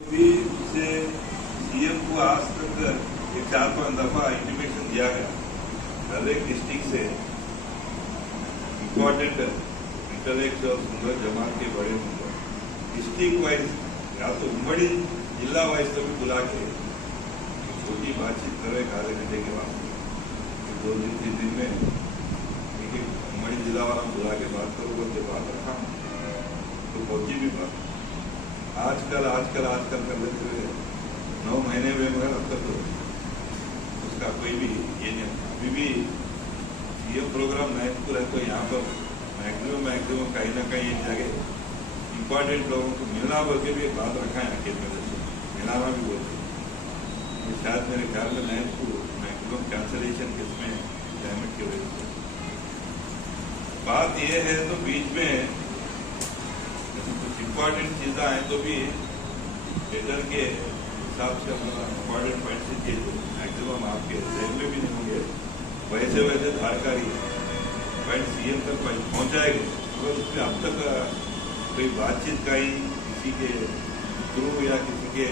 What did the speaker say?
भी से सीएम को आज तक एक 4-5 दफा इंटीमेशन दिया गया। हर एक डिस्ट्रिक्ट से इम्पोर्टेंट इंटेलेक्ट और सुंदर जमात के बड़े डिस्ट्रिक्ट वाइज या तो उम्मड़ी जिला वाइज तो भी बुला के छोटी बातचीत करे आधे घंटे के बाद 2-3 दिन में उम्मड़ी जिला वाला बुला के बात करो बोलते बात रखा तो फौजी भी बात आजकल कर लेते हुए 9 महीने में मगर अब तक तो उसका कोई भी ये नहीं। अभी भी ये प्रोग्राम नाइटपुर है तो यहाँ पर मैक्सिमम कहीं ना कहीं एक जगह इम्पोर्टेंट लोगों को मिलना बोल के भी एक बात रखा है अकेले में से मिलाना भी बोलते शायद मेरे ख्याल में नाइटपुर मैक्सिमम कैंसलेशन किसमें डैमेज की वजह से बात यह है। तो बीच में कुछ इम्पोर्टेंट चीजें आए तो भी लेटर के हिसाब से हमारा इम्पोर्टेंट पॉइंट से मैक्सिमम आपके जहन में भी नहीं होंगे वैसे धारकारी पॉइंट सीएम तक पहुंचाएंगे मगर उसमें अब तक कोई बातचीत का ही किसी के थ्रू या किसी के